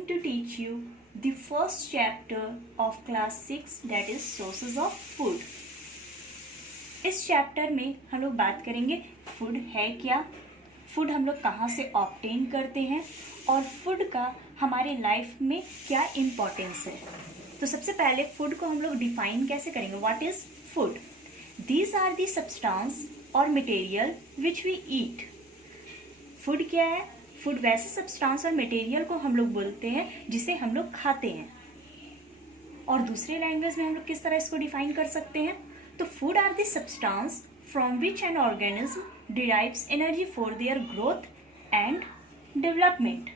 going to teach you the first chapter of class 6, that is sources of food. इस chapter में हम लोग बात करेंगे फूड है क्या, फूड हम लोग कहाँ से ऑब्टेन करते हैं और फूड का हमारे लाइफ में क्या इम्पोर्टेंस है. तो सबसे पहले फूड को हम लोग डिफाइन कैसे करेंगे. What is food? These are the substance और material which we eat. Food क्या है? फूड वैसे सब्सटेंस और मटेरियल को हम लोग बोलते हैं जिसे हम लोग खाते हैं. और दूसरे लैंग्वेज में हम लोग किस तरह इसको डिफाइन कर सकते हैं. तो food are the substance from which an organism derives energy for their growth and development.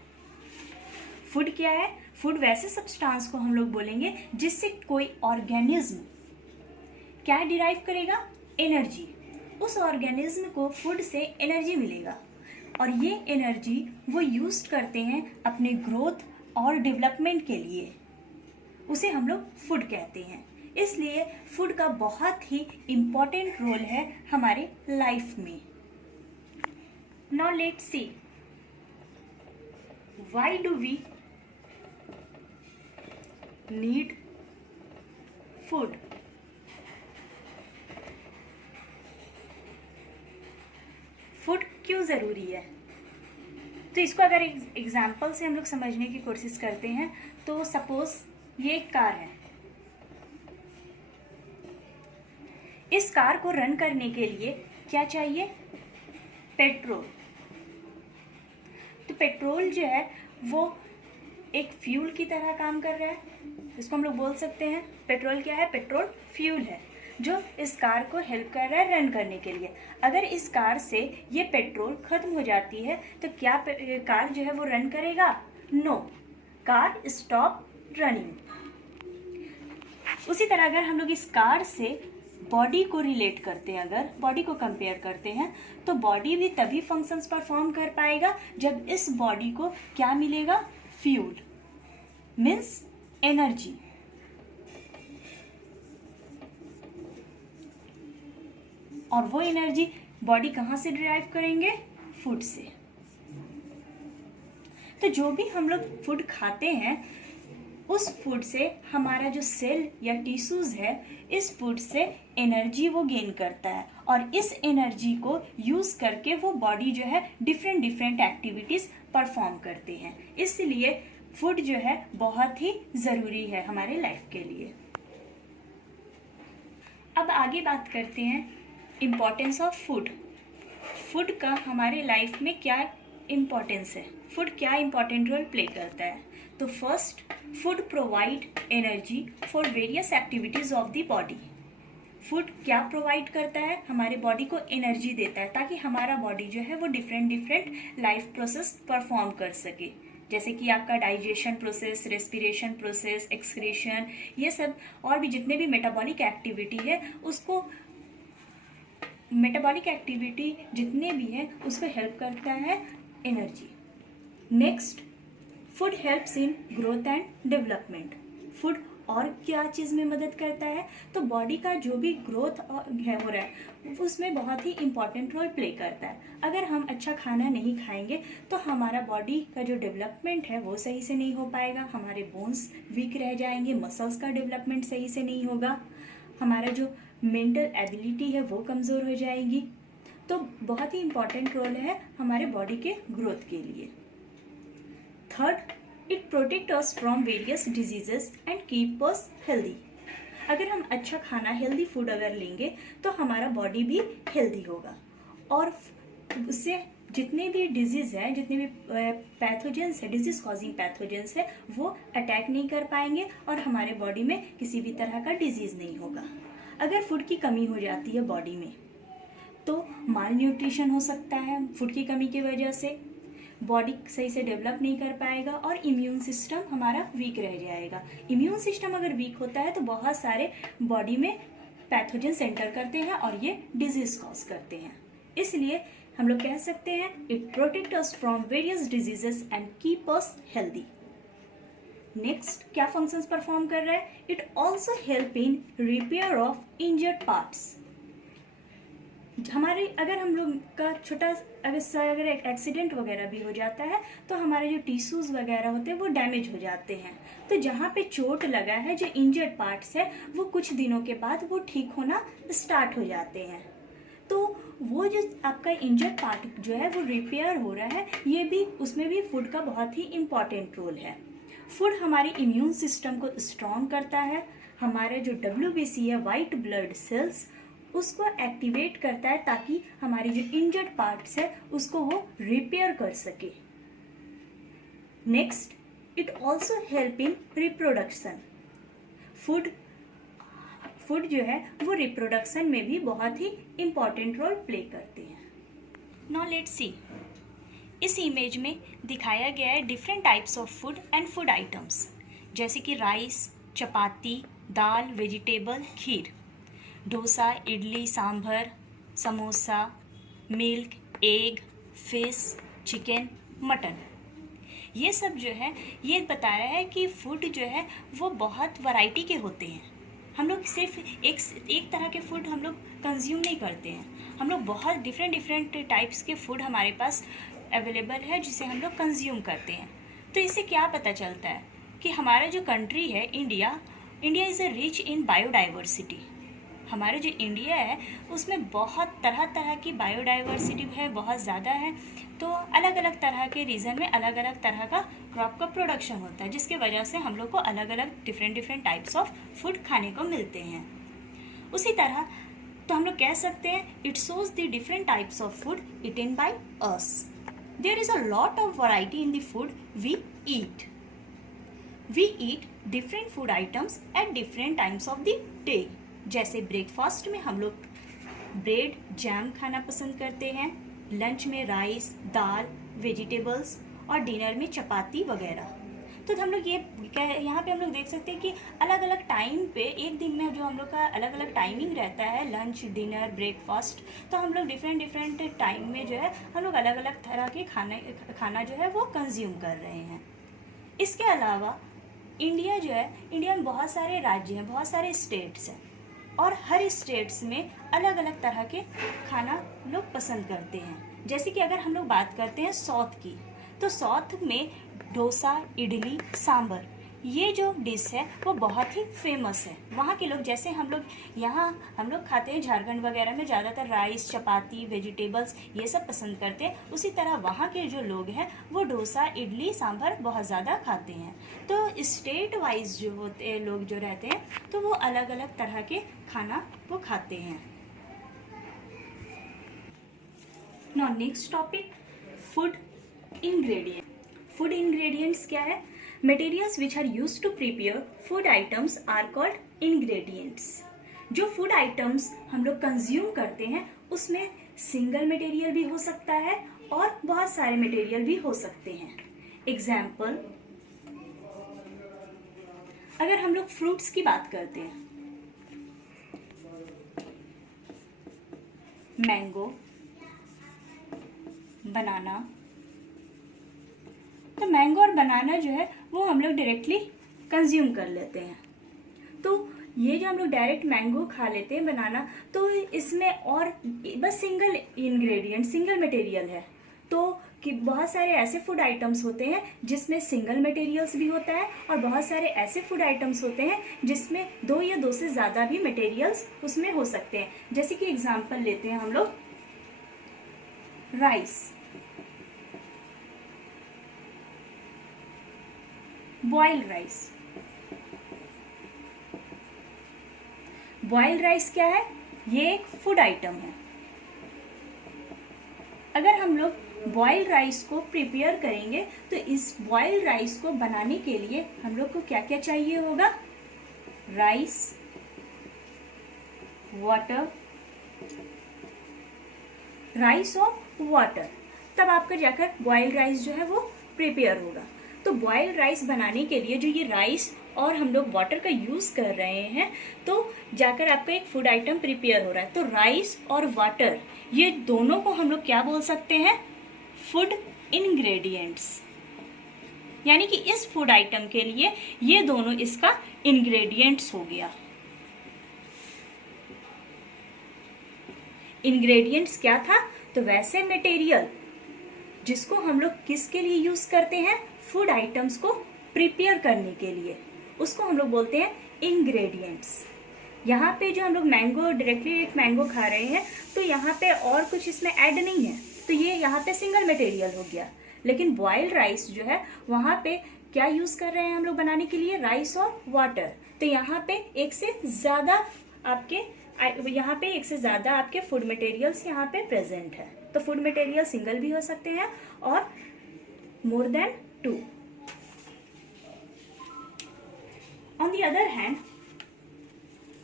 Food क्या है? फूड वैसे सब्सटेंस को हम लोग बोलेंगे जिससे कोई ऑर्गेनिज्म क्या डिराइव करेगा? एनर्जी. उस ऑर्गेनिज्म को फूड से एनर्जी मिलेगा और ये एनर्जी वो यूज करते हैं अपने ग्रोथ और डेवलपमेंट के लिए. उसे हम लोग फूड कहते हैं. इसलिए फूड का बहुत ही इम्पोर्टेंट रोल है हमारे लाइफ में. Now let's see why do we need food. Food क्यों ज़रूरी है? तो इसको अगर एग्जाम्पल से हम लोग समझने की कोशिश करते हैं तो सपोज ये एक कार है. इस कार को रन करने के लिए क्या चाहिए? पेट्रोल. तो पेट्रोल जो है वो एक फ्यूल की तरह काम कर रहा है. इसको हम लोग बोल सकते हैं पेट्रोल क्या है? पेट्रोल फ्यूल है जो इस कार को हेल्प कर रहा है रन करने के लिए. अगर इस कार से ये पेट्रोल खत्म हो जाती है तो क्या कार जो है वो रन करेगा? No, car stop running. उसी तरह अगर हम लोग इस कार से बॉडी को रिलेट करते हैं, अगर बॉडी को कंपेयर करते हैं तो बॉडी भी तभी फंक्शंस परफॉर्म कर पाएगा जब इस बॉडी को क्या मिलेगा? Fuel means energy. और वो एनर्जी बॉडी कहाँ से डिराइव करेंगे? फूड से. तो जो भी हम लोग फूड खाते हैं उस फूड से हमारा जो सेल या टिश्यूज है इस फूड से एनर्जी वो गेन करता है और इस एनर्जी को यूज करके वो बॉडी जो है डिफरेंट एक्टिविटीज परफॉर्म करते हैं. इसलिए फूड जो है बहुत ही ज़रूरी है हमारे लाइफ के लिए. अब आगे बात करते हैं इम्पोर्टेंस ऑफ फूड. फूड का हमारे लाइफ में क्या इम्पोर्टेंस है? फूड क्या इम्पोर्टेंट रोल प्ले करता है? तो first, food provide energy for various activities of the body. Food क्या प्रोवाइड करता है? हमारे बॉडी को एनर्जी देता है ताकि हमारा बॉडी जो है वो डिफरेंट लाइफ प्रोसेस परफॉर्म कर सके. जैसे कि आपका digestion process, respiration process, excretion, ये सब और भी जितने भी मेटाबॉलिक एक्टिविटी है उसको मेटाबॉलिक एक्टिविटी जितने भी हैं उसको हेल्प करता है energy. Next, food helps in growth and development. Food और क्या चीज़ में मदद करता है? तो बॉडी का जो भी ग्रोथ है हो रहा है उसमें बहुत ही इम्पॉर्टेंट रोल प्ले करता है. अगर हम अच्छा खाना नहीं खाएंगे तो हमारा बॉडी का जो डेवलपमेंट है वो सही से नहीं हो पाएगा. हमारे बोन्स वीक रह जाएंगे, मसल्स का डेवलपमेंट सही से नहीं होगा, हमारा जो मेंटल एबिलिटी है वो कमज़ोर हो जाएगी. तो बहुत ही इम्पॉर्टेंट रोल है हमारे बॉडी के ग्रोथ के लिए. Third, it protect us from various diseases and keep us healthy. अगर हम अच्छा खाना, हेल्दी फूड अगर लेंगे तो हमारा बॉडी भी हेल्दी होगा और उससे जितने भी डिजीज़ हैं, जितने भी पैथोजेंस है, डिजीज कॉजिंग पैथोजेंस है वो अटैक नहीं कर पाएंगे और हमारे बॉडी में किसी भी तरह का डिजीज़ नहीं होगा. अगर फूड की कमी हो जाती है बॉडी में तो माल न्यूट्रिशन हो सकता है. फूड की कमी की वजह से बॉडी सही से डेवलप नहीं कर पाएगा और इम्यून सिस्टम हमारा वीक रह जाएगा. इम्यून सिस्टम अगर वीक होता है तो बहुत सारे बॉडी में पैथोजन एंटर करते हैं और ये डिजीज कॉज करते हैं. इसलिए हम लोग कह सकते हैं it protect us from various diseases and keep us healthy. Next, क्या फंक्शंस परफॉर्म कर रहा है? It also help in repair of injured parts. हमारे अगर हम लोग का छोटा अगर एक्सीडेंट वगैरह भी हो जाता है तो हमारे जो टिश्यूज़ वगैरह होते हैं वो डैमेज हो जाते हैं। तो जहाँ पे चोट लगा है, जो इंजर्ड पार्ट्स है, वो कुछ दिनों के बाद वो ठीक होना स्टार्ट हो जाते हैं। तो वो जो आपका इंजर्ड पार्ट जो है वो रिपेयर हो रहा है, ये भी उसमें भी फूड का बहुत ही इम्पॉर्टेंट रोल है। फूड हमारे इम्यून सिस्टम को स्ट्रॉन्ग करता है, हमारे जो WBC है, वाइट ब्लड सेल्स, उसको एक्टिवेट करता है ताकि हमारी जो इंजर्ड पार्ट्स है उसको वो रिपेयर कर सके। Next, it also help in reproduction. Food जो है वो रिप्रोडक्शन में भी बहुत ही इम्पॉर्टेंट रोल प्ले करते हैं। नाउ लेट्स सी, इस इमेज में दिखाया गया है different types of food and food items, जैसे कि राइस, चपाती, दाल, वेजिटेबल, खीर, dosa, idli, sambar, samosa, milk, egg, fish, chicken, mutton. ये सब जो है ये बता रहा है कि फूड जो है वो बहुत वैरायटी के होते हैं। हम लोग सिर्फ एक तरह के फूड हम लोग कंज्यूम नहीं करते हैं, हम लोग बहुत डिफरेंट टाइप्स के फूड हमारे पास अवेलेबल है जिसे हम लोग कंज्यूम करते हैं। तो इससे क्या पता चलता है कि हमारा जो कंट्री है India is a rich in biodiversity. हमारे जो इंडिया है उसमें बहुत तरह तरह की बायोडाइवर्सिटी है, बहुत ज़्यादा है। तो अलग अलग तरह के रीजन में अलग अलग तरह का क्रॉप का प्रोडक्शन होता है, जिसके वजह से हम लोग को अलग अलग डिफरेंट टाइप्स ऑफ फूड खाने को मिलते हैं। उसी तरह तो हम लोग कह सकते हैं it shows the different types of food eaten by us. There is a lot of variety in the food we eat. We eat different food items at different times of the day. जैसे breakfast में हम लोग bread jam खाना पसंद करते हैं, lunch में rice, दाल, vegetables और डिनर में चपाती वगैरह। तो हम लोग यहाँ पे हम लोग देख सकते हैं कि अलग अलग टाइम पे एक दिन में जो हम लोग का अलग अलग टाइमिंग रहता है, लंच, डिनर, ब्रेकफास्ट, तो हम लोग डिफरेंट टाइम में जो है हम लोग अलग अलग तरह के खाना जो है वो कंज्यूम कर रहे हैं। इसके अलावा इंडिया में बहुत सारे राज्य हैं, बहुत सारे स्टेट्स हैं, और हर स्टेट्स में अलग अलग तरह के खाना लोग पसंद करते हैं। जैसे कि अगर हम लोग बात करते हैं साउथ की, तो साउथ में डोसा, इडली, सांभर, ये जो डिश है वो बहुत ही फेमस है। वहाँ के लोग, जैसे हम लोग खाते हैं झारखंड वगैरह में ज़्यादातर राइस, चपाती, वेजिटेबल्स ये सब पसंद करते हैं, उसी तरह वहाँ के जो लोग हैं वो डोसा, इडली, सांभर बहुत ज़्यादा खाते हैं। तो स्टेट वाइज जो होते हैं लोग जो रहते हैं तो वो अलग अलग तरह के खाना वो खाते हैं। Now next topic, food ingredient. Food ingredients क्या है? Materials which are used to prepare food items are called ingredients. जो फूड आइटम्स हम लोग कंज्यूम करते हैं उसमें सिंगल मटेरियल भी हो सकता है और बहुत सारे मटेरियल भी हो सकते हैं। एग्जाम्पल, अगर हम लोग फ्रूट्स की बात करते हैं, मैंगो, बनाना, तो मैंगो और बनाना जो है वो हम लोग डायरेक्टली कंज्यूम कर लेते हैं। तो ये जो हम लोग डायरेक्ट मैंगो खा लेते हैं, बनाना, तो इसमें और बस सिंगल इंग्रेडिएंट, सिंगल मटेरियल है। तो कि बहुत सारे ऐसे फूड आइटम्स होते हैं जिसमें सिंगल मटेरियल्स भी होता है और बहुत सारे ऐसे फूड आइटम्स होते हैं जिसमें 2 या 2 से ज़्यादा भी मटेरियल्स उसमें हो सकते हैं। जैसे कि एग्जाम्पल लेते हैं हम लोग rice, boiled rice. Boiled rice क्या है? ये एक फूड आइटम है। अगर हम लोग बॉइल्ड राइस को प्रिपेयर करेंगे तो इस बॉइल्ड राइस को बनाने के लिए हम लोग को क्या क्या चाहिए होगा? राइस, वाटर, राइस और वाटर, तब आपका जाकर बॉइल्ड राइस जो है वो प्रिपेयर होगा। तो बॉइल्ड राइस बनाने के लिए जो ये राइस और हम लोग वाटर का यूज़ कर रहे हैं तो जाकर आपका एक फूड आइटम प्रिपेयर हो रहा है। तो राइस और वाटर ये दोनों को हम लोग क्या बोल सकते हैं? Food ingredients. यानी कि इस फूड आइटम के लिए ये दोनों इसका इंग्रेडिएंट्स हो गया। इंग्रेडिएंट्स क्या था, तो वैसे मटेरियल जिसको हम लोग किसके लिए यूज करते हैं, फूड आइटम्स को प्रिपेयर करने के लिए, उसको हम लोग बोलते हैं इंग्रेडिएंट्स। यहाँ पे जो हम लोग मैंगो डायरेक्टली एक मैंगो खा रहे हैं, तो यहाँ पे और कुछ इसमें ऐड नहीं है, तो ये यहाँ पे सिंगल मटेरियल हो गया। लेकिन बॉइल्ड राइस जो है वहाँ पे क्या यूज कर रहे हैं हम लोग बनाने के लिए, राइस और वाटर। तो यहाँ पे एक से ज्यादा आपके फूड मटेरियल्स यहाँ पे प्रेजेंट है। तो फूड मटेरियल सिंगल भी हो सकते हैं और more than 2। On the other hand,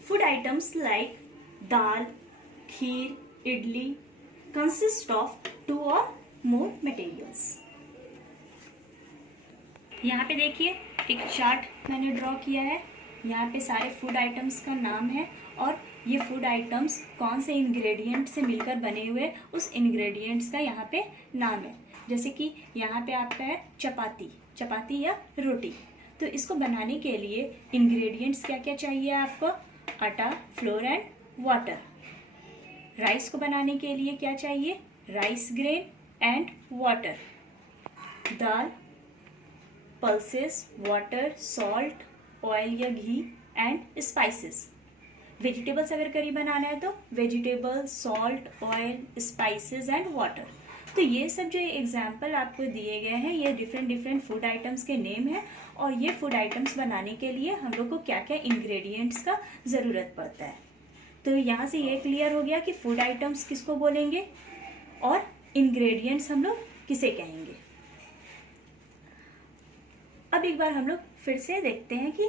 food items like dal, kheer, idli consist of 2 or more materials। यहाँ पे देखिए एक चार्ट मैंने ड्रॉ किया है। यहाँ पे सारे फूड आइटम्स का नाम है और ये फूड आइटम्स कौन से इंग्रेडिएंट से मिलकर बने हुए, उस इंग्रेडिएंट्स का यहाँ पे नाम है। जैसे कि यहाँ पे आपका है चपाती या रोटी। तो इसको बनाने के लिए इंग्रेडिएंट्स क्या क्या चाहिए आपको, आटा, फ्लोर एंड वाटर। राइस को बनाने के लिए क्या चाहिए, rice grain and water. Dal, pulses, water, salt, oil या घी एंड स्पाइसेस। वेजिटेबल्स अगर करी बनाना है तो vegetable, salt, oil, spices and water. तो ये सब जो एग्जाम्पल आपको दिए गए हैं, ये डिफरेंट फूड आइटम्स के नेम है। और ये फूड आइटम्स बनाने के लिए हम लोग को क्या क्या इंग्रेडिएंट्स का ज़रूरत पड़ता है। तो यहाँ से ये क्लियर हो गया कि फूड आइटम्स किसको बोलेंगे और इंग्रेडिएंट्स हम लोग किसे कहेंगे। अब एक बार हम लोग फिर से देखते हैं कि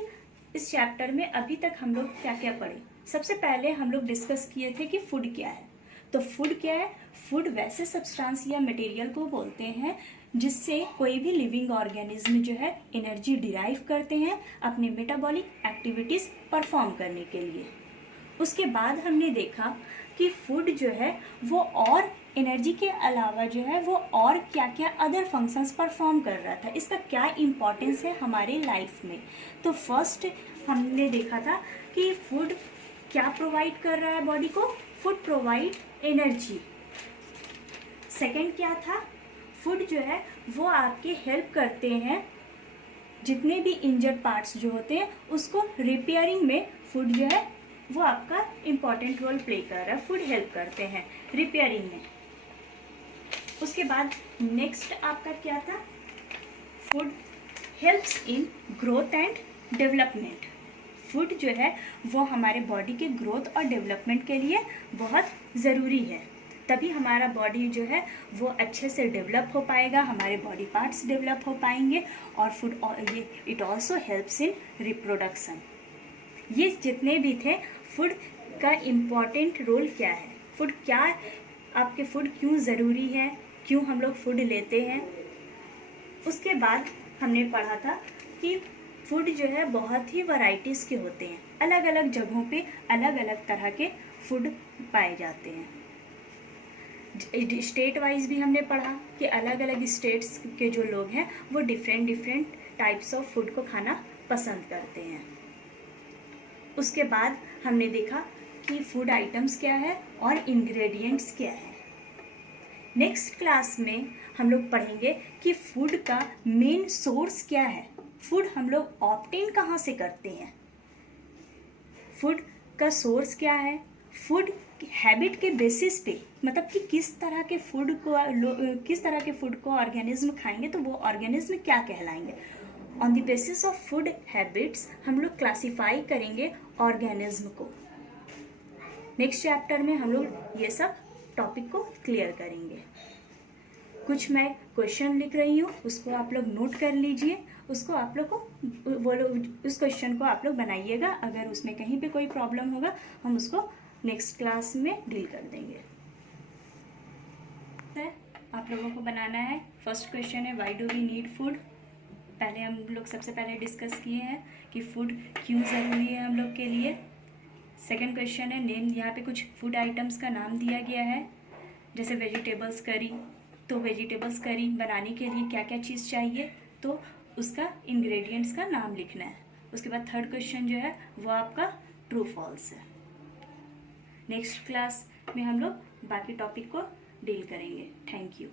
इस चैप्टर में अभी तक हम लोग क्या क्या पढ़े। सबसे पहले हम लोग डिस्कस किए थे कि फूड क्या है। तो फूड क्या है, फूड वैसे सब्सटेंस या मटेरियल को बोलते हैं जिससे कोई भी लिविंग ऑर्गेनिज्म जो है एनर्जी डिराइव करते हैं अपने मेटाबॉलिक एक्टिविटीज़ परफॉर्म करने के लिए। उसके बाद हमने देखा कि फूड जो है वो और एनर्जी के अलावा जो है वो और क्या क्या अदर फंक्शंस परफॉर्म कर रहा था, इसका क्या इम्पोर्टेंस है हमारे लाइफ में। तो फर्स्ट हमने देखा था कि फूड क्या प्रोवाइड कर रहा है बॉडी को, फूड प्रोवाइड एनर्जी। सेकंड क्या था, फूड जो है वो आपके हेल्प करते हैं, जितने भी इंजर्ड पार्ट्स जो होते हैं उसको रिपेयरिंग में फूड जो है वो आपका इम्पॉर्टेंट रोल प्ले कर रहा है। फूड हेल्प करते हैं रिपेयरिंग में। उसके बाद नेक्स्ट आपका क्या था, food helps in growth and development. Food जो है वो हमारे बॉडी के ग्रोथ और डेवलपमेंट के लिए बहुत ज़रूरी है, तभी हमारा बॉडी जो है वो अच्छे से डेवलप हो पाएगा, हमारे बॉडी पार्ट्स डेवलप हो पाएंगे। और फूड ये it also helps in reproduction. ये जितने भी थे, फूड का इम्पॉर्टेंट रोल क्या है, फूड क्या, आपके फूड क्यों ज़रूरी है, क्यों हम लोग फूड लेते हैं। उसके बाद हमने पढ़ा था कि फूड जो है बहुत ही वैरायटीज़ के होते हैं, अलग अलग जगहों पे अलग अलग तरह के फूड पाए जाते हैं। स्टेट वाइज भी हमने पढ़ा कि अलग अलग स्टेट्स के जो लोग हैं वो डिफरेंट टाइप्स ऑफ फूड को खाना पसंद करते हैं। उसके बाद हमने देखा कि फूड आइटम्स क्या है और इंग्रेडिएंट्स क्या है। नेक्स्ट क्लास में हम लोग पढ़ेंगे कि फूड का मेन सोर्स क्या है, फूड हम लोग ऑब्टेन कहाँ से करते हैं, फूड का सोर्स क्या है, फूड हैबिट के बेसिस पे, मतलब कि किस तरह के फूड को ऑर्गेनिज्म खाएंगे तो वो ऑर्गेनिज्म क्या कहलाएंगे। On the basis of food habits हम लोग क्लासिफाई करेंगे ऑर्गेनिज्म को। नेक्स्ट चैप्टर में हम लोग ये सब टॉपिक को क्लियर करेंगे। कुछ मैं क्वेश्चन लिख रही हूँ, उसको आप लोग नोट कर लीजिए, उसको आप लोग को उस क्वेश्चन को आप लोग बनाइएगा। अगर उसमें कहीं पे कोई प्रॉब्लम होगा हम उसको नेक्स्ट क्लास में डील कर देंगे। आप लोगों को बनाना है। फर्स्ट क्वेश्चन है why do we need food. पहले हम लोग सबसे पहले डिस्कस किए हैं कि फूड क्यों ज़रूरी है हम लोग के लिए। सेकंड क्वेश्चन है नेम, यहाँ पे कुछ फूड आइटम्स का नाम दिया गया है, जैसे वेजिटेबल्स करी, तो वेजिटेबल्स करी बनाने के लिए क्या क्या चीज़ चाहिए, तो उसका इंग्रेडिएंट्स का नाम लिखना है। उसके बाद थर्ड क्वेश्चन जो है वो आपका ट्रू फॉल्स है। नेक्स्ट क्लास में हम लोग बाकी टॉपिक को डील करेंगे। Thank you.